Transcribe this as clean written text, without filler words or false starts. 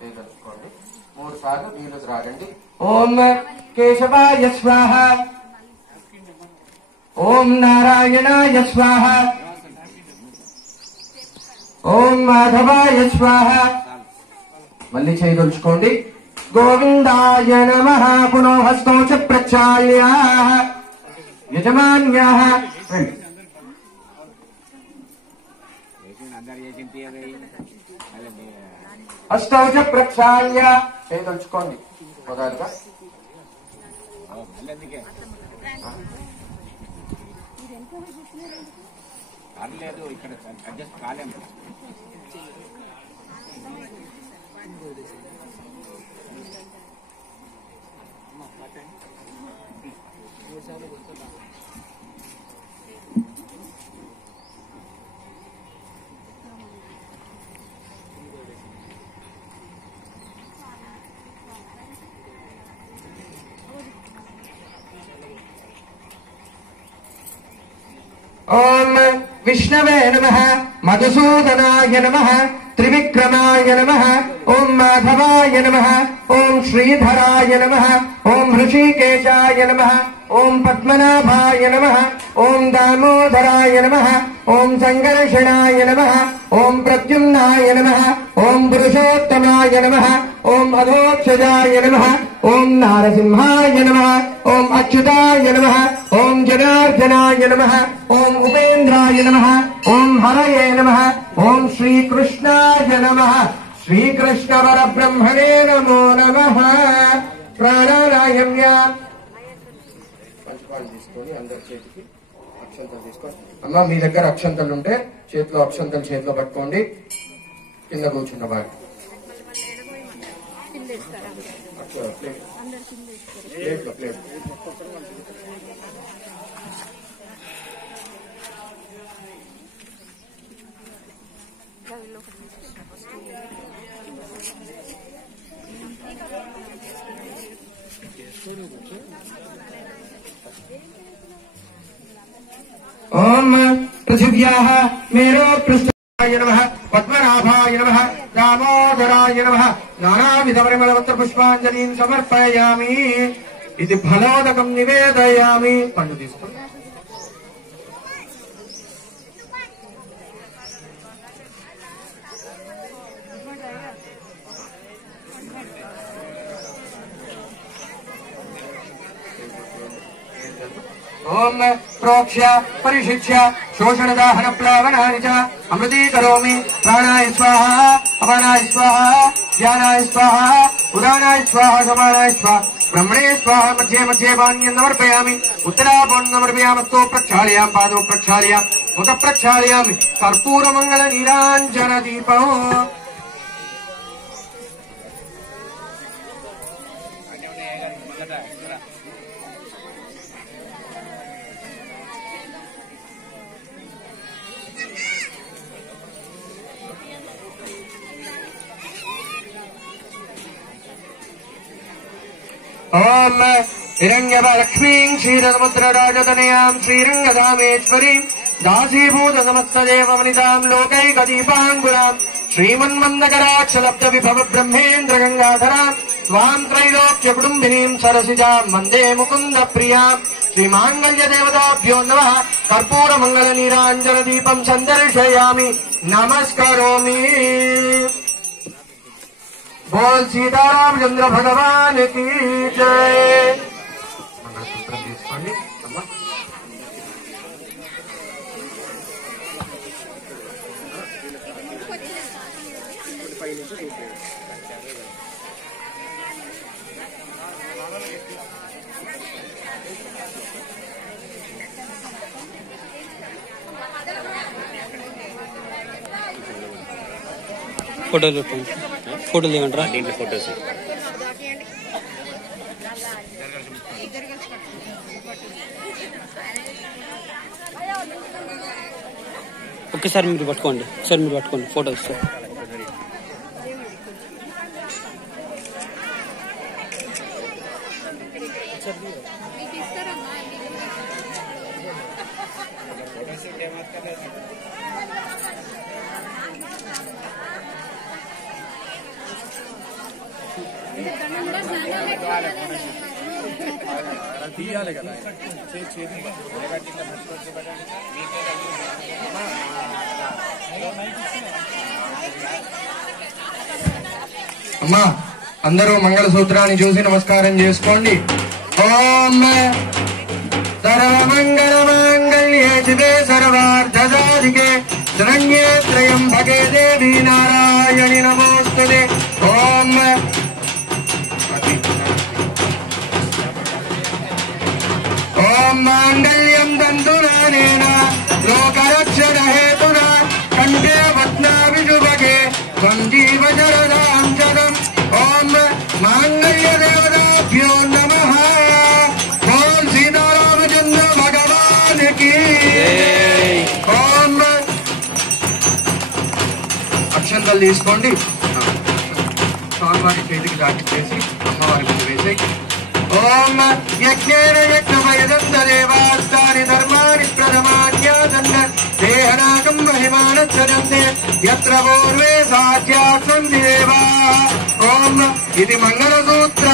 వేదలుచుకోండి 3 సార్లు నీళ్లు త్రాగండి. ఓం కేశవాయ స్వాహ, ఓం నారాయణాయ స్వాహ, ఓం మాధవాయ స్వాహ. మళ్ళీ చేయదలుచుకోండి. గోవిందాయ నమః. పునః హస్తౌచ ప్రక్షాళ్య యజమాన్యాః. హస్తౌచ ప్రక్షాళ్య చేయదలుచుకోండి. మొదలుగా ఇక్కడ అడ్జస్ట్ కాలేము. ఓం విష్ణవే నమః. మధుసూదనాయ నమః. త్రివిక్రమాయ నమః. ఓం మాధవాయ నమః. ఓం శ్రీధరాయ నమః. ఓం హృషికేశాయ నమః. ఓం పద్మనాభాయ నమః. ఓం దామోదరాయ నమః. ఓం సంకర్షణాయ నమః. ఓం ప్రద్యుమ్నాయ నమః. ఓం పురుషోత్తమాయ నమః. ఓం అధోక్షజాయ నమః. ఓం నారసింహాయ నమః. ఓం అచ్యుతాయ నమః. ఓం జనార్దనాయ నమః. ఓం ఉపేంద్రాయ నమః. ఓం హరయే నమః. ఓం శ్రీకృష్ణాయ నమః. శ్రీకృష్ణ పరబ్రహ్మణే నమో నమః. ప్రాణాయామ్య పంచపాలు తీసుకొని అందరి చేతికి అక్షంతలు తీసుకోండి. అమ్మ మీ దగ్గర అక్షంతలు ఉంటే చేతిలో అక్షంతలు చేతిలో పట్టుకోండి. కింద కూర్చున్న వారు ప్లేట్లో ప్లేట్ ఓం పృథివ్యాః మేరో పృష్ఠాయ నమః. పద్మనాభాయ నమః. దామోదరాయ నమః. నానావిధ పరిమళపత్ర పుష్పాంజలిం సమర్పయామి. ఇది ఫలోదకం నివేదయామి. పండు తీసుకోండి. ఓం ప్రోక్ష్య పరిశిక్ష్య శోషణదాహన ప్లావనాని చ అమృతీకరోమి. ప్రాణాయ స్వాహ, అపానాయ స్వాహ, ధ్యానాయ స్వాహ, ఉదానాయ స్వాహ, సమానాయ స్వాహ, బ్రహ్మణే స్వాహ. మధ్యే మధ్యే పానీయం సమర్పయామి. ఉత్తరాపూర్ణం సమర్పయామస్తో ప్రక్షాళయాం. పాదో ప్రక్షాళయాం. ముఖ ప్రక్షాళయామి. కర్పూర మంగళ నీరాంజన దీపం. ఓం హిరణ్యలక్ష్మీం క్షీరసముద్రరాజతనయాం శ్రీరంగధామేశ్వరీం దాసీభూత సమస్తదేవమనితాం లోకైకదీపాంగురాం శ్రీమన్మందకరాక్షలబ్ధ విభవ బ్రహ్మేంద్ర గంగాధరాం స్వాం త్రైలోక్య కుటుంబినీం సరసిజాం వందే ముకుంద ప్రియాం. శ్రీమాంగళ్య దేవతాభ్యో నమః. కర్పూర మంగళ నీరాంజన దీపం సందర్శయామి. నమస్కరోమి. बोल सीतारामचंद्र भगवान की जय. मंगलसूत्रम తీసుకోండి. ఫోటోలు ఫోటోలు ఏమంటారా? దీంట్లో ఫోటోస్ ఒకేసారి మీరు పట్టుకోండి. ఒకసారి మీరు పట్టుకోండి ఫోటోస్. తీయాలి కదా అమ్మా అందరూ మంగళసూత్రాన్ని చూసి నమస్కారం చేసుకోండి. ఓం సర్వమంగళ మాంగళ్యే శివే సర్వార్థసాధికే శరణ్యే త్రయంబకే దేవీ నారాయణి నమోస్తుతే. ఓం ఓం మాంగళ్యం తంతునానేన లోకరక్షణ హేతునా కంఠే పద్మావి శుభగే త్వం జీవ శరదాం శతం. ఓం మాంగళ్య దేవతాభ్యో నమః. ఓం సీతారామచంద్ర భగవాన్ కి. ఓం అక్షంతలు తీసుకోండి. స్వామివారి చేతికి దాటించేసి అమ్మవారి ముందు వేసేయి. ఓం యజ్ఞేన యజ్ఞమయదం దేవాస్తాని ధర్మాని ప్రథమాన్యాసన్న దేహనాకం మహిమానచ్చరంతే యత్ర పూర్వే సాధ్యాత్సంతి దేవా. ఓం ఇది మంగళసూత్ర